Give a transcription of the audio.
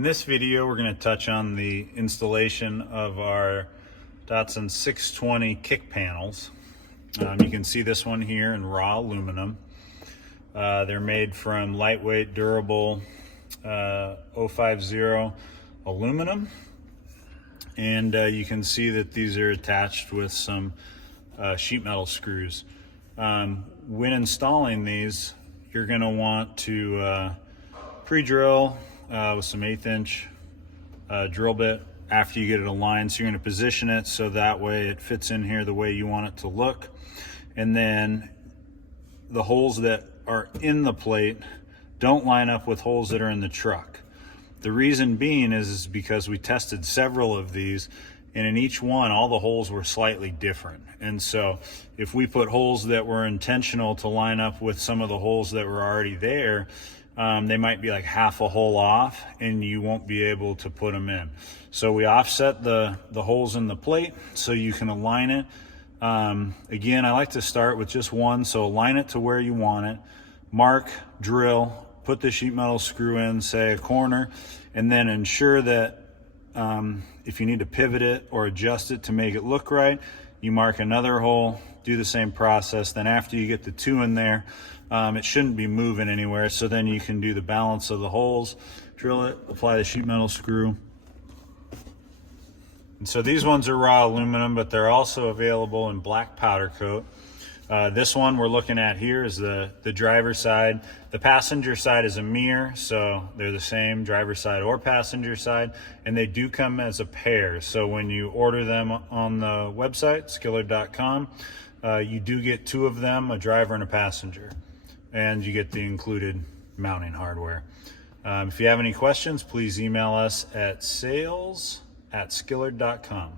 In this video, we're going to touch on the installation of our Datsun 620 kick panels. You can see this one here in raw aluminum. They're made from lightweight, durable 050 aluminum. And you can see that these are attached with some sheet metal screws. When installing these, you're going to want to pre-drill with some 1/8 inch drill bit after you get it aligned. So you're going to position it so that way it fits in here the way you want it to look. And then the holes that are in the plate don't line up with holes that are in the truck. The reason being is because we tested several of these, and in each one all the holes were slightly different. And so if we put holes that were intentional to line up with some of the holes that were already there, they might be like half a hole off and you won't be able to put them in. So we offset the holes in the plate so you can align it. Again, I like to start with just one, so align it to where you want it, mark, drill, put the sheet metal screw in, say a corner, and then ensure that if you need to pivot it or adjust it to make it look right, you mark another hole, do the same process. Then after you get the two in there, it shouldn't be moving anywhere, so then you can do the balance of the holes, drill it, apply the sheet metal screw. And so these ones are raw aluminum, but they're also available in black powder coat. This one we're looking at here is the driver's side. The passenger side is a mirror, so they're the same, driver's side or passenger side, and they do come as a pair. So when you order them on the website, skillard.com, you do get two of them, a driver and a passenger, and you get the included mounting hardware. If you have any questions, please email us at sales@skillard.com.